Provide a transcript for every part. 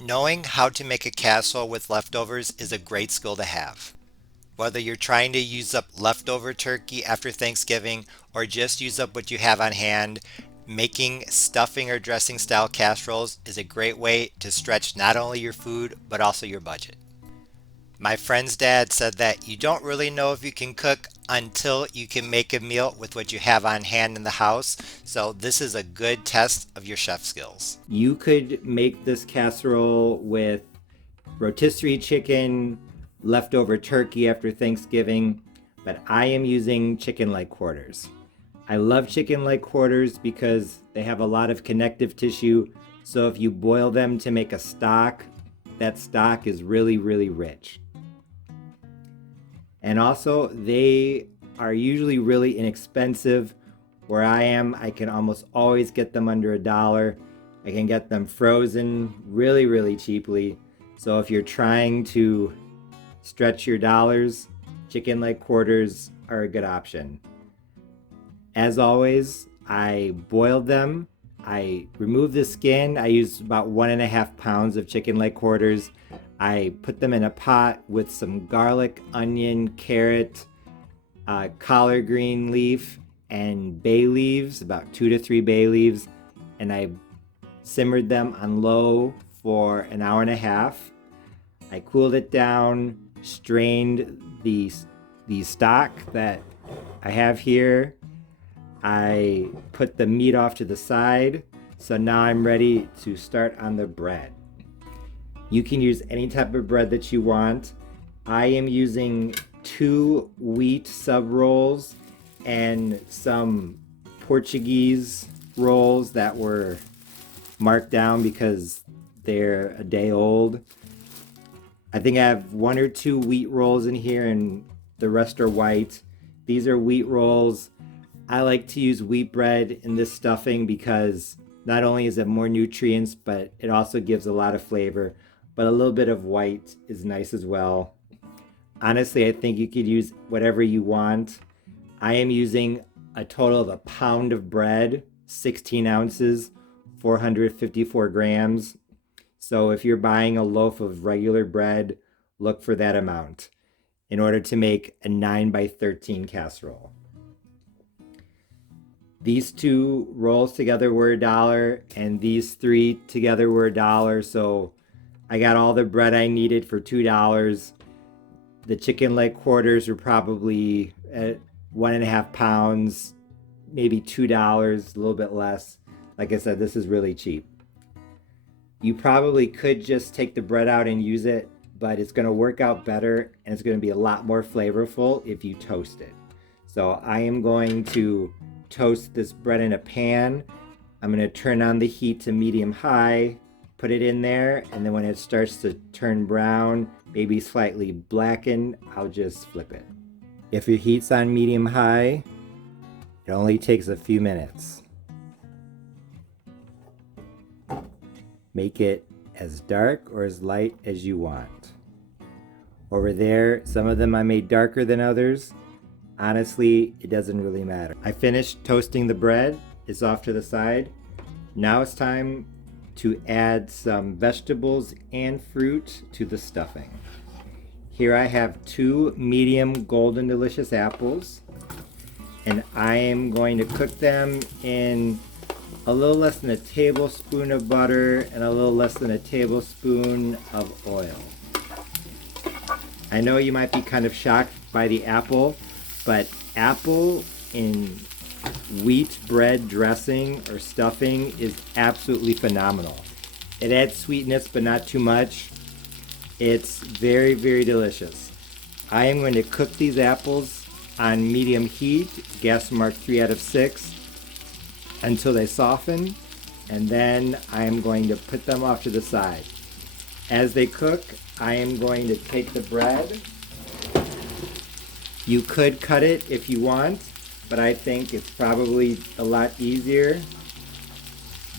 Knowing how to make a casserole with leftovers is a great skill to have. Whether you're trying to use up leftover turkey after Thanksgiving or just use up what you have on hand, making stuffing or dressing style casseroles is a great way to stretch not only your food but also your budget. My friend's dad said that you don't really know if you can cook until you can make a meal with what you have on hand in the house, so this is a good test of your chef skills. You could make this casserole with rotisserie chicken, leftover turkey after Thanksgiving, but I am using chicken leg quarters. I love chicken leg quarters because they have a lot of connective tissue, so if you boil them to make a stock, that stock is really, really rich. And also, they are usually really inexpensive. Where I am, I can almost always get them under $1. I can get them frozen really, really cheaply. So if you're trying to stretch your dollars, chicken leg quarters are a good option. As always, I boiled them. I removed the skin. I used about 1.5 pounds of chicken leg quarters. I put them in a pot with some garlic, onion, carrot, collard green leaf, and bay leaves, about 2 to 3 bay leaves, and I simmered them on low for an hour and a half. I cooled it down, strained the stock that I have here. I put the meat off to the side, so now I'm ready to start on the bread. You can use any type of bread that you want. I am using 2 wheat sub rolls and some Portuguese rolls that were marked down because they're a day old. I think I have 1 or 2 wheat rolls in here and the rest are white. These are wheat rolls. I like to use wheat bread in this stuffing because not only is it more nutrients, but it also gives a lot of flavor. But a little bit of white is nice as well. Honestly, I think you could use whatever you want. I am using a total of a pound of bread, 16 ounces, 454 grams. So if you're buying a loaf of regular bread, look for that amount in order to make a 9 by 13 casserole. These 2 rolls together were $1, and these 3 together were $1. So I got all the bread I needed for $2. The chicken leg quarters were probably at 1.5 pounds, maybe $2, a little bit less. Like I said, this is really cheap. You probably could just take the bread out and use it, but it's going to work out better and it's going to be a lot more flavorful if you toast it. So I am going to toast this bread in a pan. I'm going to turn on the heat to medium high, put it in there, and then when it starts to turn brown, maybe slightly blackened, I'll just flip it. If your heat's on medium high, it only takes a few minutes. Make it as dark or as light as you want. Over there, some of them I made darker than others. Honestly, it doesn't really matter. I finished toasting the bread. It's off to the side. Now it's time to add some vegetables and fruit to the stuffing. Here I have 2 medium golden delicious apples, and I am going to cook them in a little less than a tablespoon of butter and a little less than a tablespoon of oil. I know you might be kind of shocked by the apple, but apple in wheat bread dressing or stuffing is absolutely phenomenal. It adds sweetness, but not too much. It's very, very delicious. I am going to cook these apples on medium heat, gas mark 3 out of 6, until they soften, and then I am going to put them off to the side. As they cook, I am going to take the bread. You could cut it if you want, but I think it's probably a lot easier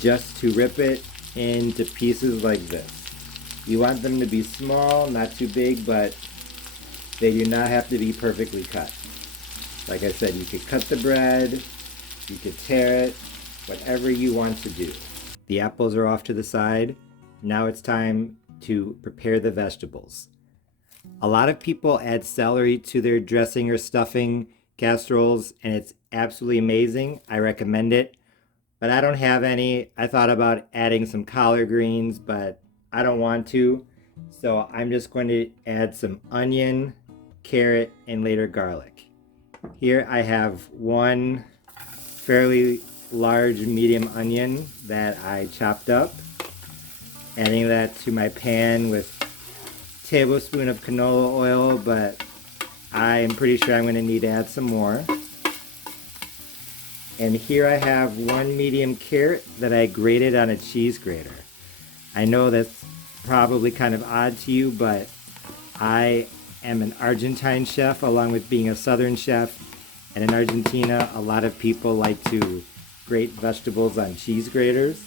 just to rip it into pieces like this. You want them to be small, not too big, but they do not have to be perfectly cut. Like I said, you could cut the bread, you could tear it, whatever you want to do. The apples are off to the side. Now it's time to prepare the vegetables. A lot of people add celery to their dressing or stuffing casseroles, and it's absolutely amazing. I recommend it, but I don't have any. I thought about adding some collard greens, but I don't want to. So I'm just going to add some onion, carrot, and later garlic. Here I have one fairly large medium onion that I chopped up. Adding that to my pan with a tablespoon of canola oil, but I'm pretty sure I'm going to need to add some more. And here I have one medium carrot that I grated on a cheese grater. I know that's probably kind of odd to you, but I am an Argentine chef along with being a Southern chef. And in Argentina, a lot of people like to grate vegetables on cheese graters.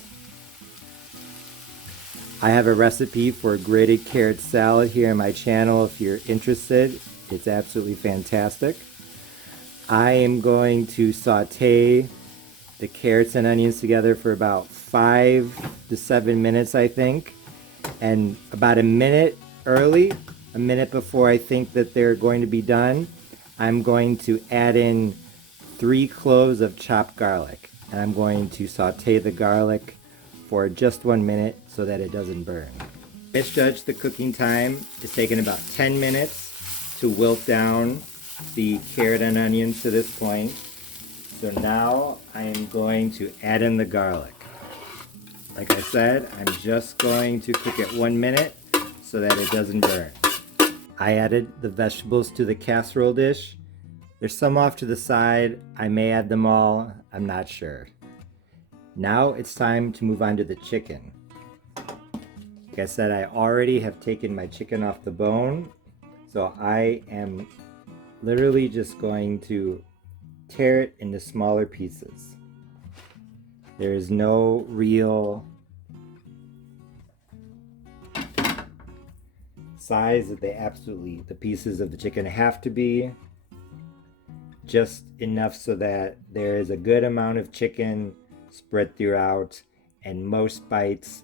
I have a recipe for grated carrot salad here on my channel if you're interested. It's absolutely fantastic. I am going to saute the carrots and onions together for about 5 to 7 minutes, I think. And about a minute early, a minute before I think that they're going to be done, I'm going to add in 3 cloves of chopped garlic. And I'm going to saute the garlic for just 1 minute so that it doesn't burn. Misjudged the cooking time. It's taken about 10 minutes to wilt down the carrot and onions to this point. So now I am going to add in the garlic. Like I said, I'm just going to cook it 1 minute so that it doesn't burn. I added the vegetables to the casserole dish. There's some off to the side. I may add them all. I'm not sure. Now it's time to move on to the chicken. Like I said, I already have taken my chicken off the bone. So I am literally just going to tear it into smaller pieces. There is no real size that the pieces of the chicken have to be. Just enough so that there is a good amount of chicken spread throughout, and most bites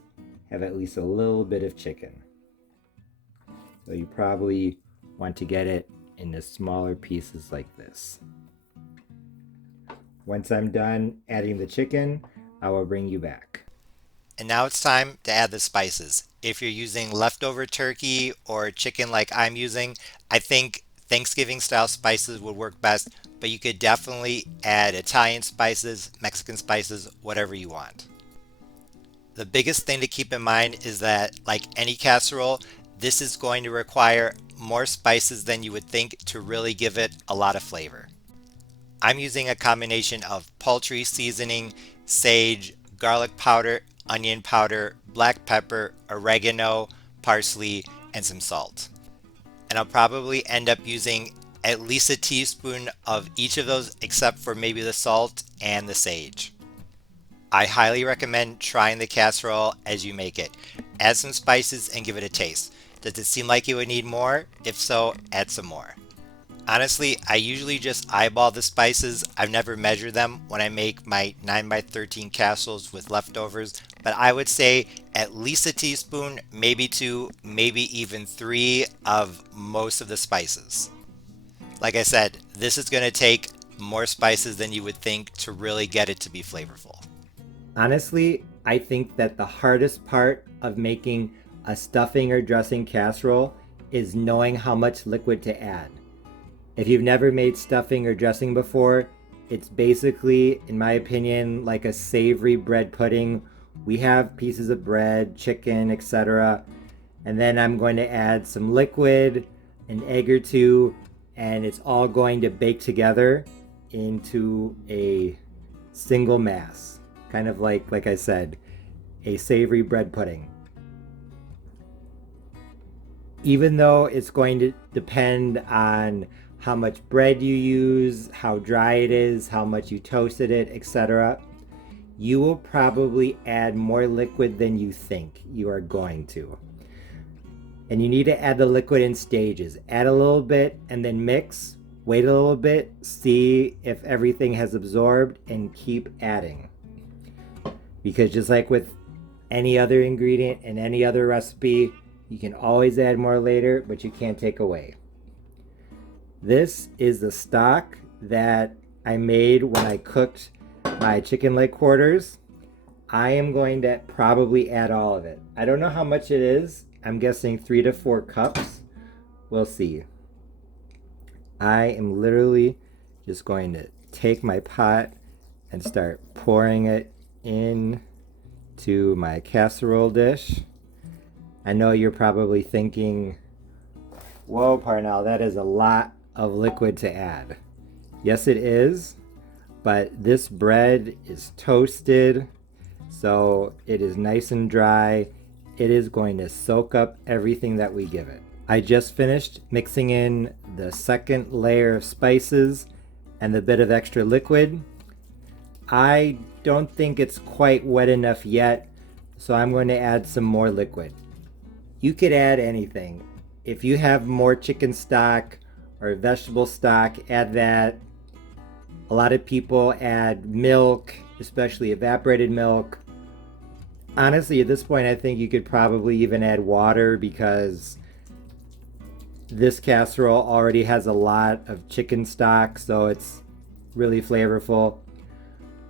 have at least a little bit of chicken. So you probably want to get it into smaller pieces like this. Once I'm done adding the chicken, I will bring you back. And now it's time to add the spices. If you're using leftover turkey or chicken like I'm using, I think Thanksgiving style spices would work best, but you could definitely add Italian spices, Mexican spices, whatever you want. The biggest thing to keep in mind is that, like any casserole, this is going to require more spices than you would think to really give it a lot of flavor. I'm using a combination of poultry seasoning, sage, garlic powder, onion powder, black pepper, oregano, parsley, and some salt. And I'll probably end up using at least a teaspoon of each of those except for maybe the salt and the sage. I highly recommend trying the casserole as you make it. Add some spices and give it a taste. Does it seem like you would need more? If so, add some more. Honestly, I usually just eyeball the spices. I've never measured them when I make my 9x13 casseroles with leftovers, but I would say at least a teaspoon, maybe 2, maybe even 3 of most of the spices. Like I said, this is going to take more spices than you would think to really get it to be flavorful. Honestly, I think that the hardest part of making a stuffing or dressing casserole is knowing how much liquid to add. If you've never made stuffing or dressing before, it's basically, in my opinion, like a savory bread pudding. We have pieces of bread, chicken, etc. And then I'm going to add some liquid, an egg or two, and it's all going to bake together into a single mass. Kind of like I said, a savory bread pudding. Even though it's going to depend on how much bread you use, how dry it is, how much you toasted it, etc., you will probably add more liquid than you think you are going to. And you need to add the liquid in stages. Add a little bit and then mix. Wait a little bit, see if everything has absorbed, and keep adding. Because just like with Any other ingredient in any other recipe, you can always add more later, but you can't take away. This is the stock that I made when I cooked my chicken leg quarters. I am going to probably add all of it. I don't know how much it is. I'm guessing 3 to 4 cups. We'll see. I am literally just going to take my pot and start pouring it in to my casserole dish. I know you're probably thinking, whoa, Parnell, that is a lot of liquid to add. Yes, it is, but this bread is toasted, so it is nice and dry. It is going to soak up everything that we give it. I just finished mixing in the second layer of spices and the bit of extra liquid. I don't think it's quite wet enough yet, so I'm going to add some more liquid. You could add anything. If you have more chicken stock or vegetable stock, add that. A lot of people add milk, especially evaporated milk. Honestly, at this point, I think you could probably even add water because this casserole already has a lot of chicken stock, so it's really flavorful.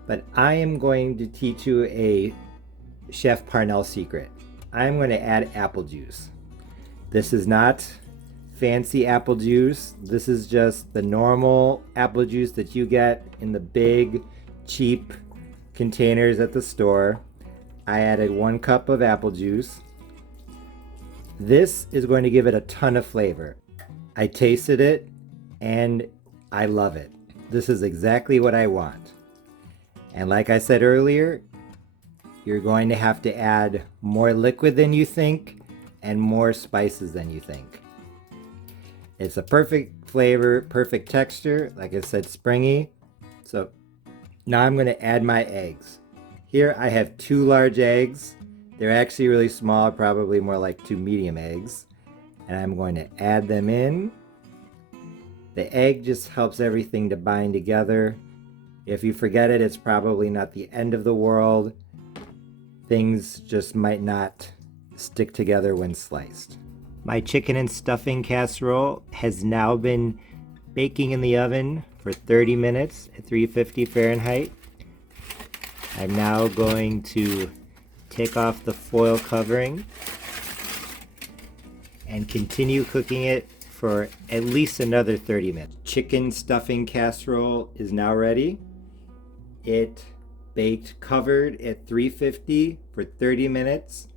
But I am going to teach you a Chef Parnell secret. I'm going to add apple juice. This is not fancy apple juice. This is just the normal apple juice that you get in the big, cheap containers at the store. I added 1 cup of apple juice. This is going to give it a ton of flavor. I tasted it and I love it. This is exactly what I want. And like I said earlier, you're going to have to add more liquid than you think and more spices than you think. It's a perfect flavor, perfect texture. Like I said, springy. So now I'm going to add my eggs. Here I have 2 large eggs. They're actually really small, probably more like 2 medium eggs. And I'm going to add them in. The egg just helps everything to bind together. If you forget it, it's probably not the end of the world. Things just might not stick together when sliced. My chicken and stuffing casserole has now been baking in the oven for 30 minutes at 350 Fahrenheit. I'm now going to take off the foil covering and continue cooking it for at least another 30 minutes. Chicken stuffing casserole is now ready. It baked covered at 350 for 30 minutes,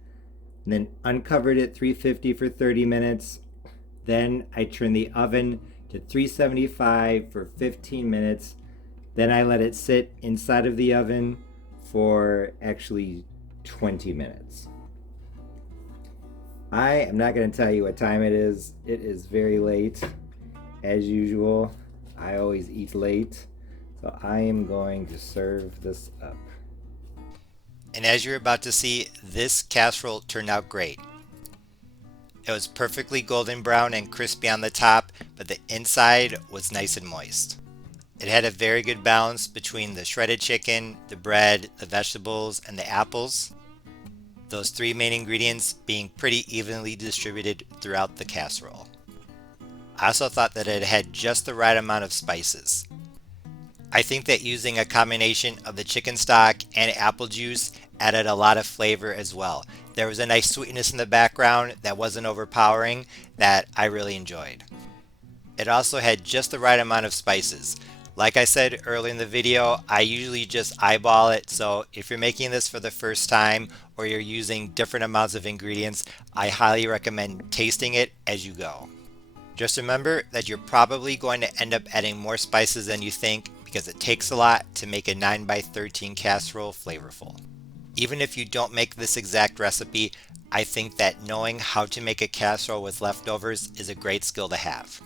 and then uncovered at 350 for 30 minutes. Then I turned the oven to 375 for 15 minutes. Then I let it sit inside of the oven for actually 20 minutes. I am not going to tell you what time it is. It is very late, as usual. I always eat late. So I am going to serve this up. And as you're about to see, this casserole turned out great. It was perfectly golden brown and crispy on the top, but the inside was nice and moist. It had a very good balance between the shredded chicken, the bread, the vegetables, and the apples. Those 3 main ingredients being pretty evenly distributed throughout the casserole. I also thought that it had just the right amount of spices. I think that using a combination of the chicken stock and apple juice added a lot of flavor as well. There was a nice sweetness in the background that wasn't overpowering that I really enjoyed. It also had just the right amount of spices. Like I said earlier in the video, I usually just eyeball it, so if you're making this for the first time or you're using different amounts of ingredients, I highly recommend tasting it as you go. Just remember that you're probably going to end up adding more spices than you think because it takes a lot to make a 9x13 casserole flavorful. Even if you don't make this exact recipe, I think that knowing how to make a casserole with leftovers is a great skill to have.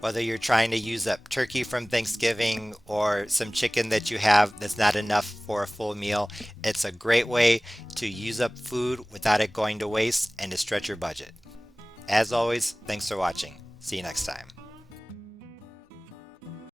Whether you're trying to use up turkey from Thanksgiving or some chicken that you have that's not enough for a full meal, it's a great way to use up food without it going to waste and to stretch your budget. As always, thanks for watching. See you next time.